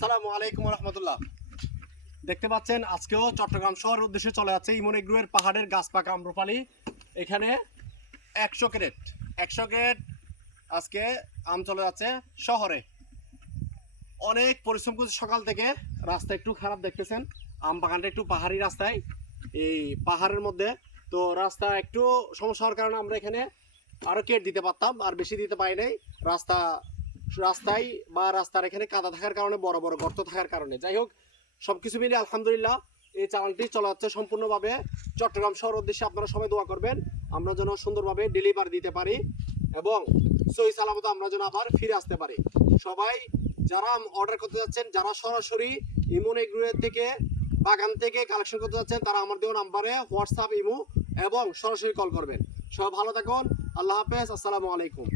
আসসালামু আলাইকুম রহমতুল্লাহ। দেখতে পাচ্ছেন আজকেও চট্টগ্রাম শহরের উদ্দেশ্যে চলে যাচ্ছে ইমন এগ্রোয়ের পাহাড়ের গাছ পাকা আম্রপালি। এখানে 100 ক্রেট আজকে আম চলে যাচ্ছে শহরে। অনেক পরিশ্রম করছে সকাল থেকে। রাস্তা একটু খারাপ দেখতেছেন, আম বাগানটা একটু পাহাড়ি রাস্তায়, এই পাহাড়ের মধ্যে। তো রাস্তা একটু সমস্যা হওয়ার কারণে আমরা এখানে আরও কেট দিতে পারতাম, আর বেশি দিতে পারি নাই। রাস্তায় বা রাস্তার এখানে কাদা থাকার কারণে, বড় বড় গর্ত থাকার কারণে, যাই হোক সব কিছু মিলিয়ে আলহামদুলিল্লাহ এই চালানটি চলা যাচ্ছে সম্পূর্ণভাবে চট্টগ্রাম শহর উদ্দেশ্যে। আপনারা সবাই দোয়া করবেন আমরা যেন সুন্দরভাবে ডেলিভার দিতে পারি এবং সহি সালামত আমরা যেন আবার ফিরে আসতে পারি। সবাই যারা অর্ডার করতে যাচ্ছেন, যারা সরাসরি ইমন এগ্রোয়ের থেকে বাগান থেকে কালেকশন করতে যাচ্ছেন, তারা আমার দেওয়া নাম্বারে হোয়াটসঅ্যাপ, ইমো এবং সরাসরি কল করবেন। সবাই ভালো থাকুন। আল্লাহ হাফেজ। আসসালামু আলাইকুম।